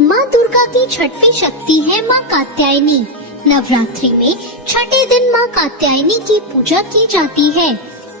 माँ दुर्गा की छठवीं शक्ति है माँ कात्यायनी। नवरात्रि में छठे दिन माँ कात्यायनी की पूजा की जाती है।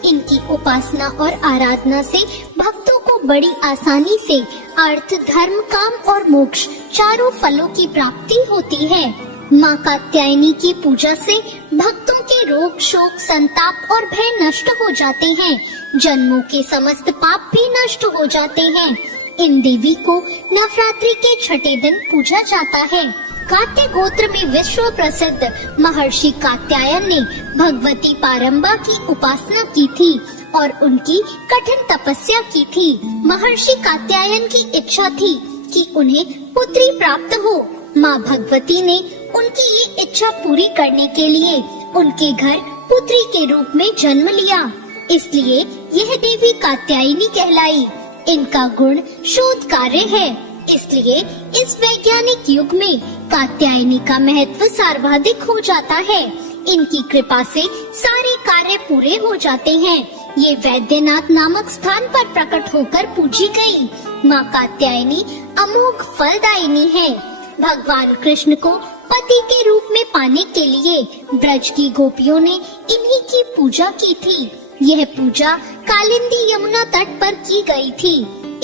इनकी उपासना और आराधना से भक्तों को बड़ी आसानी से अर्थ, धर्म, काम और मोक्ष चारों फलों की प्राप्ति होती है। माँ कात्यायनी की पूजा से भक्तों के रोग, शोक, संताप और भय नष्ट हो जाते हैं। जन्मों के समस्त पाप भी नष्ट हो जाते हैं। इन देवी को नवरात्रि के छठे दिन पूजा जाता है। कात्य गोत्र में विश्व प्रसिद्ध महर्षि कात्यायन ने भगवती पारंबा की उपासना की थी और उनकी कठिन तपस्या की थी। महर्षि कात्यायन की इच्छा थी कि उन्हें पुत्री प्राप्त हो। माँ भगवती ने उनकी ये इच्छा पूरी करने के लिए उनके घर पुत्री के रूप में जन्म लिया, इसलिए यह देवी कात्यायनी कहलाई। इनका गुण शोध कार्य है, इसलिए इस वैज्ञानिक युग में कात्यायनी का महत्व सर्वाधिक हो जाता है। इनकी कृपा से सारे कार्य पूरे हो जाते हैं। ये वैद्यनाथ नामक स्थान पर प्रकट होकर पूजी गई। माँ कात्यायनी अमोघ फलदायिनी है। भगवान कृष्ण को पति के रूप में पाने के लिए ब्रज की गोपियों ने इन्हीं की पूजा की थी। यह पूजा कालिंदी यमुना तट पर की गई थी,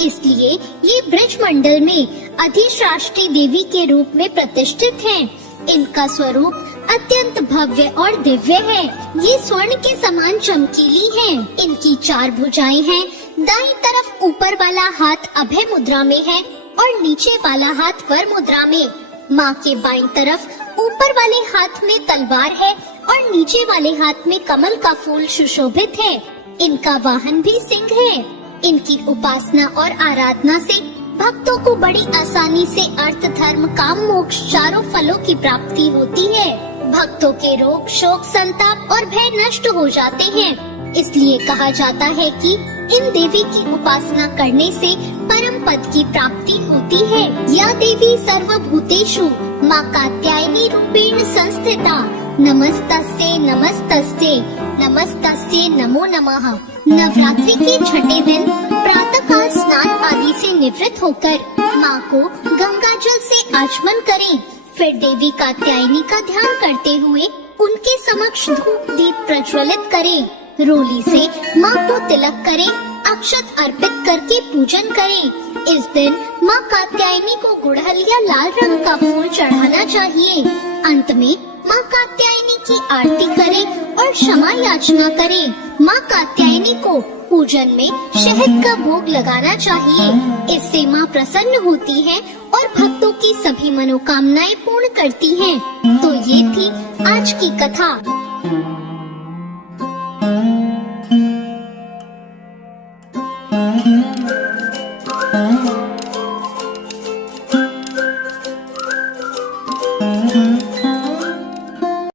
इसलिए ये ब्रज मंडल में अधिष्ठात्री देवी के रूप में प्रतिष्ठित हैं। इनका स्वरूप अत्यंत भव्य और दिव्य है। ये स्वर्ण के समान चमकीली हैं। इनकी 4 भुजाएं हैं। दाईं तरफ ऊपर वाला हाथ अभय मुद्रा में है और नीचे वाला हाथ वर मुद्रा में। माँ के बाईं तरफ ऊपर वाले हाथ में तलवार है और नीचे वाले हाथ में कमल का फूल सुशोभित है। इनका वाहन भी सिंह है। इनकी उपासना और आराधना से भक्तों को बड़ी आसानी से अर्थ, धर्म, काम, मोक्ष चारों फलों की प्राप्ति होती है। भक्तों के रोग, शोक, संताप और भय नष्ट हो जाते हैं। इसलिए कहा जाता है कि इन देवी की उपासना करने से परम पद की प्राप्ति होती है। या देवी सर्वभूतेषु माँ कात्यायनी रूपेण संस्थिता। नमस्तस्यै नमस्तस्यै नमस्तस्यै नमो नमः। नवरात्रि के छठे दिन प्रातःकाल स्नान आदि से निवृत्त होकर माँ को गंगा जल से आचमन करें। फिर देवी कात्यायनी का ध्यान करते हुए उनके समक्ष धूप दीप प्रज्वलित करें। रोली से माँ को तिलक करें। अक्षत अर्पित करके पूजन करें। इस दिन माँ कात्यायनी को गुड़हल या लाल रंग का फूल चढ़ाना चाहिए। अंत में माँ कात्यायनी की आरती करें और क्षमा याचना करें। माँ कात्यायनी को पूजन में शहद का भोग लगाना चाहिए। इससे माँ प्रसन्न होती है और भक्तों की सभी मनोकामनाएं पूर्ण करती हैं। तो ये थी आज की कथा। Thank you.